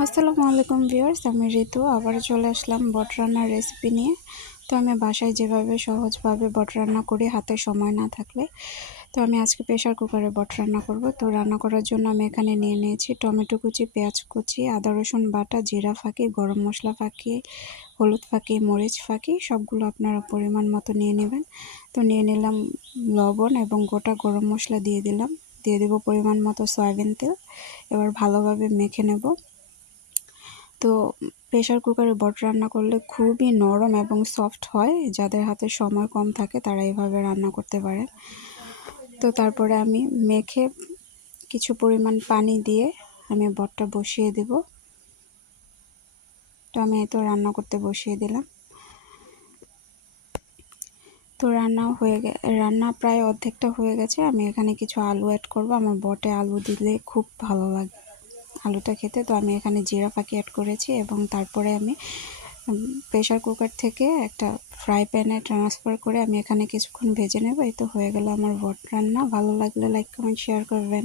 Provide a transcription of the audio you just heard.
আসসালামু আলাইকুম ভিউয়ার্স, আমি ঋতু আবার চলে আসলাম বট রান্নার রেসিপি নিয়ে। তো আমি বাসায় যেভাবে সহজভাবে বট রান্না করি হাতে সময় না থাকলে, তো আমি আজকে প্রেশার কুকারে বট রান্না করব। তো রান্না করার জন্য আমি এখানে নিয়ে নিয়েছি টমেটো কুচি, পেঁয়াজ কুচি, আদা রসুন বাটা, জিরা ফাঁকি, গরম মশলা ফাঁকি, হলুদ ফাঁকি, মরিচ ফাঁকি, সবগুলো আপনারা পরিমাণ মতো নিয়ে নেবেন। তো নিয়ে নিলাম লবণ এবং গোটা গরম মশলা দিয়ে দেব পরিমাণ মতো সয়াবিন তেল। এবার ভালোভাবে মেখে নেব। তো প্রেশার কুকারে বট রান্না করলে খুবই নরম এবং সফট হয়। যাদের হাতে সময় কম থাকে তারা এভাবে রান্না করতে পারে। তো তারপরে আমি মেখে কিছু পরিমাণ পানি দিয়ে আমি বটটা বসিয়ে দেব। তো আমি তো রান্না করতে বসিয়ে দিলাম। তো রান্না প্রায় অর্ধেকটা হয়ে গেছে। আমি এখানে কিছু আলু অ্যাড করব। আমার বটে আলু দিলে খুব ভালো লাগে আলুটা খেতে। তো আমি এখানে জিরা ফাঁকি অ্যাড করেছি এবং তারপরে আমি প্রেশার কুকার থেকে একটা ফ্রাই প্যানে ট্রান্সফার করে আমি এখানে কিছুক্ষণ ভেজে নেব। এই তো হয়ে গেল আমার বট রান্না। ভালো লাগলে লাইক কমেন্ট শেয়ার করবেন।